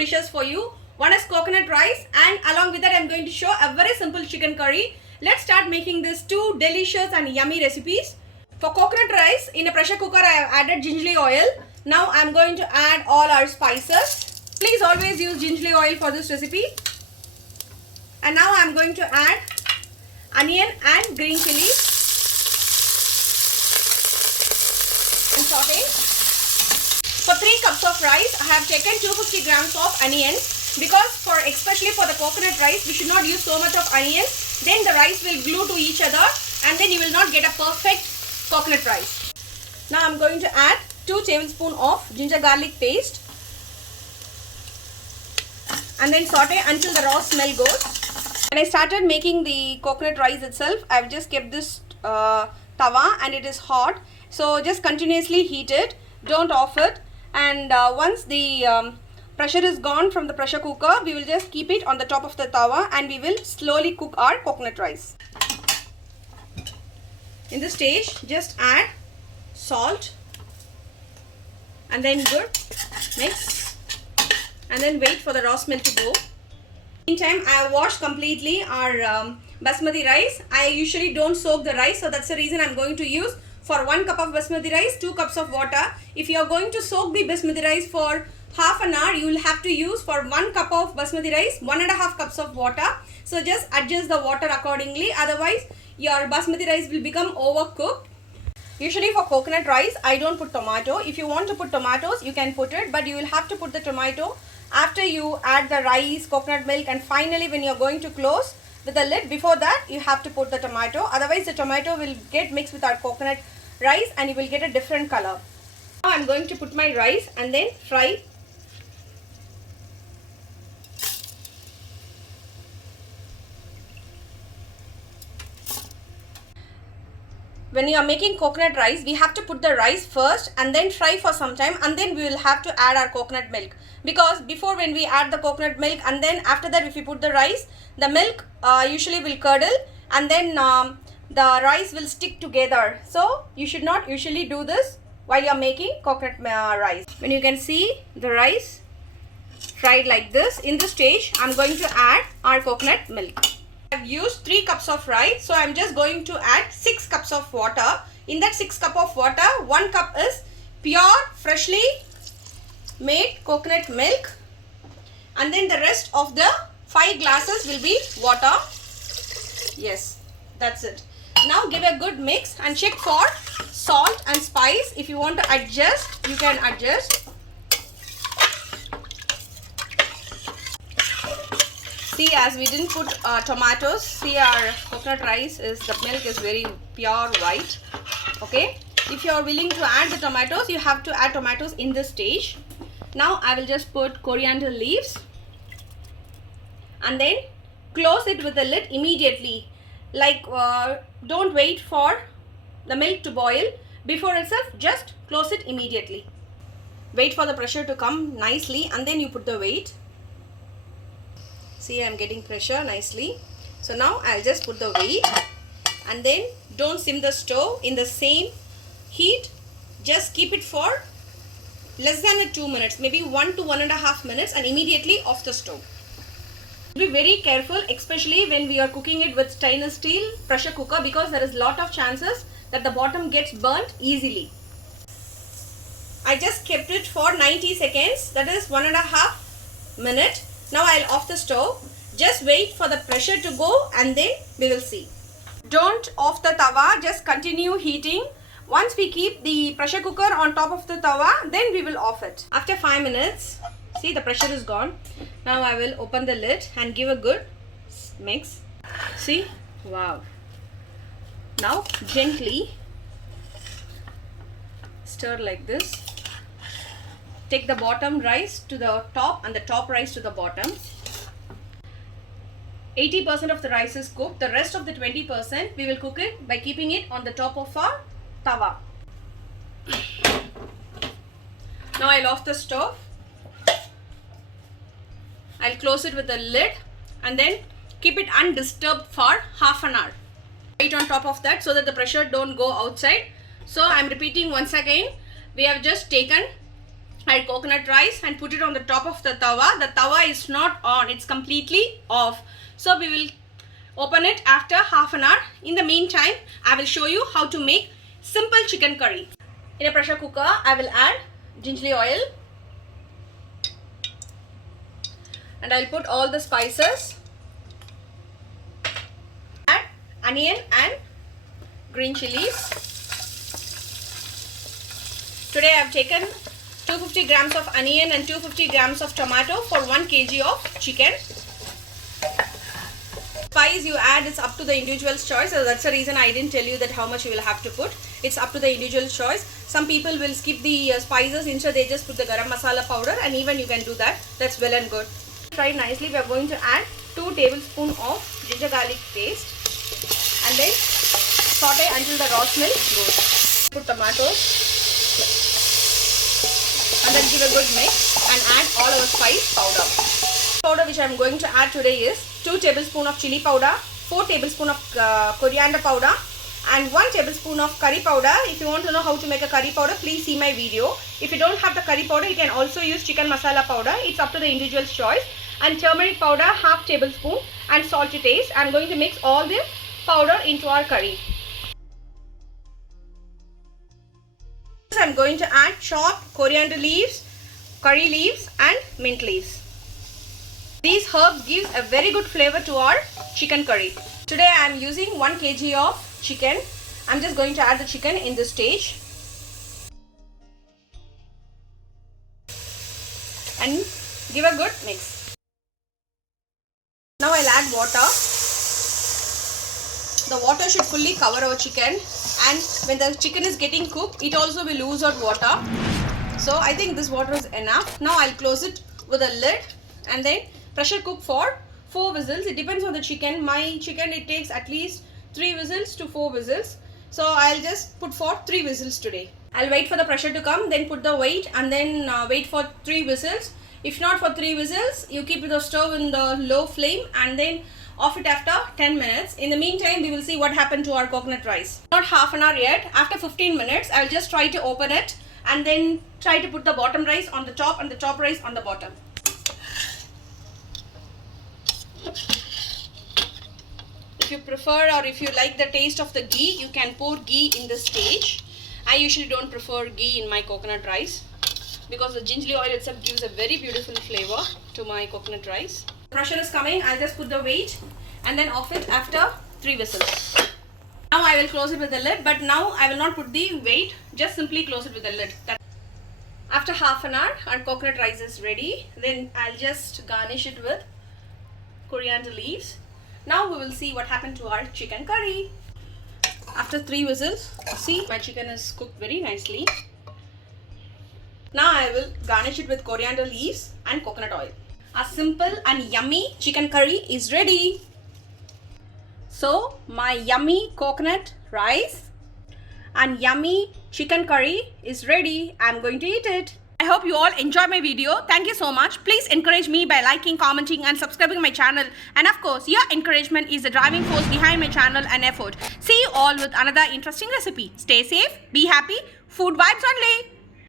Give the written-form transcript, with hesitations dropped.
dishes for you. One is coconut rice, and along with that I'm going to show a very simple chicken curry. Let's start making these two delicious and yummy recipes. For coconut rice, in a pressure cooker I have added gingerly oil. Now I'm going to add all our spices. Please always use gingerly oil for this recipe. And now I'm going to add onion and green chilies and saute. For 3 cups of rice, I have taken 250 grams of onions, because especially for the coconut rice, we should not use so much of onions. Then the rice will glue to each other and then you will not get a perfect coconut rice. Now I'm going to add 2 tablespoons of ginger garlic paste and then saute until the raw smell goes. When I started making the coconut rice itself, I've just kept this tawa and it is hot. So just continuously heat it, don't off it, and once the pressure is gone from the pressure cooker, we will just keep it on the top of the tawa and we will slowly cook our coconut rice. In this stage, just add salt and then good mix and then wait for the raw smell to go. Meantime, I have washed completely our basmati rice. I usually don't soak the rice, so that's the reason I'm going to use for 1 cup of basmati rice 2 cups of water. If you are going to soak the basmati rice for half an hour, you will have to use for 1 cup of basmati rice 1.5 cups of water. So just adjust the water accordingly, otherwise your basmati rice will become overcooked. Usually for coconut rice, I don't put tomato. If you want to put tomatoes, you can put it, but you will have to put the tomato after you add the rice, coconut milk, and finally when you're going to close with the lid. Before that, you have to put the tomato, otherwise the tomato will get mixed with our coconut rice and you will get a different color. Now I'm going to put my rice and then fry. When you are making coconut rice, we have to put the rice first and then fry for some time, and then we will have to add our coconut milk, because before when we add the coconut milk and then after that if you put the rice, the milk usually will curdle and then the rice will stick together. So you should not usually do this while you are making coconut rice. When you can see the rice fried like this, in this stage I'm going to add our coconut milk. I've used 3 cups of rice, so I'm just going to add 6 cups of water. In that 6 cup of water, 1 cup is pure freshly made coconut milk, and then the rest of the 5 glasses will be water. Yes, that's it. Now give a good mix and check for salt and spice. If you want to adjust, you can adjust. See, as we didn't put tomatoes, see our coconut rice the milk is very pure white. Okay, if you are willing to add the tomatoes, you have to add tomatoes in this stage. Now I will just put coriander leaves and then close it with the lid immediately. Like don't wait for the milk to boil before itself, just close it immediately. Wait for the pressure to come nicely and then you put the weight. See, I'm getting pressure nicely. So now I'll just put the weight and then don't sim the stove in the same heat. Just keep it for less than 2 minutes, maybe 1 to 1.5 minutes, and immediately off the stove. Be very careful, especially when we are cooking it with stainless steel pressure cooker, because there is lot of chances that the bottom gets burnt easily. I just kept it for 90 seconds, that is 1.5 minutes. Now I'll off the stove. Just wait for the pressure to go and then we will see. Don't off the tawa, just continue heating. Once we keep the pressure cooker on top of the tawa, then we will off it. After 5 minutes, see, the pressure is gone. Now I will open the lid and give a good mix. See, wow. Now gently stir like this. Take the bottom rice to the top and the top rice to the bottom. 80% of the rice is cooked. The rest of the 20% we will cook it by keeping it on the top of our tawa. Now I'll off the stove. I'll close it with the lid and then keep it undisturbed for half an hour. Right on top of that so that the pressure don't go outside. So I'm repeating once again. We have just taken our coconut rice and put it on the top of the tawa. The tawa is not on, it's completely off. So we will open it after half an hour. In the meantime, I will show you how to make simple chicken curry. In a pressure cooker, I will add gingerly oil. And I will put all the spices. Add onion and green chilies. Today I have taken 250 grams of onion and 250 grams of tomato for 1 kg of chicken. Spice you add is up to the individual's choice. So that's the reason I didn't tell you that how much you will have to put. It's up to the individual choice. Some people will skip the spices, instead they just put the garam masala powder, and even you can do that. That's well and good. Fry nicely. We are going to add 2 tablespoons of ginger garlic paste and then saute until the raw smell goes. Put tomatoes and then give a good mix and add all our spice powder. Powder which I am going to add today is 2 tablespoons of chili powder, 4 tablespoons of coriander powder and 1 tablespoon of curry powder. If you want to know how to make a curry powder, please see my video. If you don't have the curry powder, you can also use chicken masala powder. It's up to the individual's choice. And turmeric powder, half tablespoon, and salt to taste. I'm going to mix all the powder into our curry. I'm going to add chopped coriander leaves, curry leaves and mint leaves. These herbs give a very good flavor to our chicken curry. Today I am using 1 kg of chicken. I'm just going to add the chicken in this stage. And give a good mix. Now I'll add water. The water should fully cover our chicken, and when the chicken is getting cooked, it also will lose out water. So I think this water is enough. Now I'll close it with a lid and then pressure cook for 4 whistles. It depends on the chicken. My chicken, it takes at least 3 whistles to 4 whistles. So I'll just put for 3 whistles today. I'll wait for the pressure to come, then put the weight and then wait for 3 whistles. If not for 3 whistles, you keep the stove in the low flame and then off it after 10 minutes. In the meantime, we will see what happened to our coconut rice. Not half an hour yet. After 15 minutes, I'll just try to open it and then try to put the bottom rice on the top and the top rice on the bottom. If you prefer or if you like the taste of the ghee, you can pour ghee in this stage. I usually don't prefer ghee in my coconut rice because the gingerly oil itself gives a very beautiful flavor to my coconut rice. Pressure is coming. I'll just put the weight and then off it after 3 whistles. Now I will close it with the lid, but now I will not put the weight, just simply close it with the lid. After half an hour, our coconut rice is ready. Then I'll just garnish it with coriander leaves. Now we will see what happened to our chicken curry. After 3 whistles, see my chicken is cooked very nicely. Now I will garnish it with coriander leaves and coconut oil. A simple and yummy chicken curry is ready. So my yummy coconut rice and yummy chicken curry is ready. I'm going to eat it. I hope you all enjoy my video. Thank you so much. Please encourage me by liking, commenting and subscribing my channel. And of course, your encouragement is the driving force behind my channel and effort. See you all with another interesting recipe. Stay safe, be happy, food vibes only.